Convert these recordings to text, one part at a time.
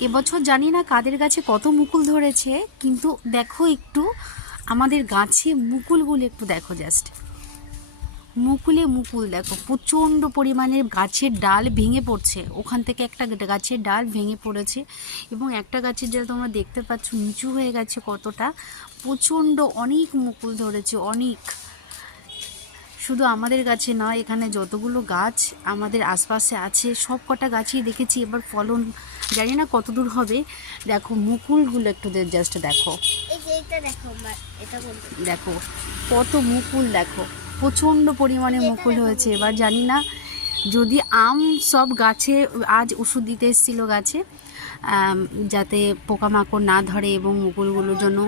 এবছর জানি না কাদের গাছে কত মুকুল ধরেছে, কিন্তু দেখো একটু আমাদের গাছে মুকুলগুলো একটু দেখো, জাস্ট মুকুলে মুকুল দেখো, প্রচণ্ড পরিমাণে গাছের ডাল ভেঙে পড়ছে। ওখান থেকে একটা গাছের ডাল ভেঙে পড়েছে এবং একটা গাছের ডাল তোমরা দেখতে পাচ্ছ নিচু হয়ে গেছে কতটা, প্রচণ্ড অনেক মুকুল ধরেছে, অনেক। শুধু আমাদের গাছে নয়, এখানে যতগুলো গাছ আমাদের আশপাশে আছে সব কটা গাছই দেখেছি এবার ফলন জানি না কত দূর হবে। দেখো মুকুলগুলো একটু জাস্ট দেখো, দেখো কত মুকুল, দেখো প্রচণ্ড পরিমাণে মুকুল হয়েছে। এবার জানি না যদি আম সব গাছে আজ ওষুধ দিতে এসেছিলো গাছে, যাতে পোকামাকড় না ধরে এবং মুকুলগুলোর জন্য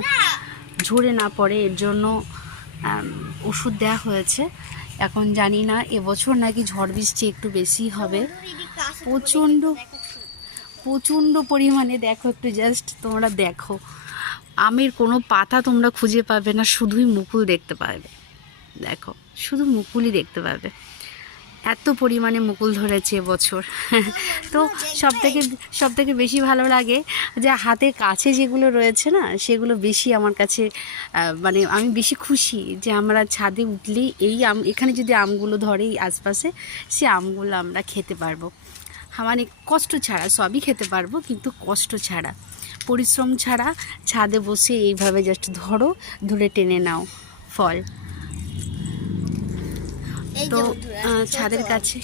ঝরে না পড়ে, এর জন্য ওষুধ দেওয়া হয়েছে। এখন জানি না এবছর নাকি ঝড় বৃষ্টি একটু বেশি হবে, প্রচণ্ড প্রচণ্ড পরিমাণে। দেখো একটু জাস্ট তোমরা দেখো, আমের কোনো পাতা তোমরা খুঁজে পাবে না, শুধুই মুকুল দেখতে পাবে। দেখো শুধু মুকুলই দেখতে পাবে, এত পরিমাণে মুকুল ধরেছে এবছর। তো সব থেকে বেশি ভালো লাগে যে হাতের কাছে যেগুলো রয়েছে না, সেগুলো বেশি আমার কাছে, মানে আমি বেশি খুশি যে আমরা ছাদে উঠলেই এই আম, এখানে যদি আমগুলো ধরে এই আশপাশে, সে আমগুলো আমরা খেতে পারবো। মানে কষ্ট ছাড়া সবই খেতে পারবো, কিন্তু কষ্ট ছাড়া, পরিশ্রম ছাড়া ছাদে বসে এইভাবে জাস্ট ধরো, ধরে টেনে নাও ফল। তো ছাদের কাছে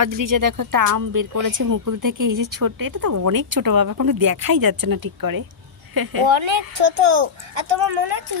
অদ্রিজা দেখো একটা আম বের করেছে মুকুল থেকে, এই যে ছোট, এটা তো অনেক ছোট বাবা, কোনো দেখাই যাচ্ছে না ঠিক করে, অনেক ছোট। আর তোমার মনে হচ্ছে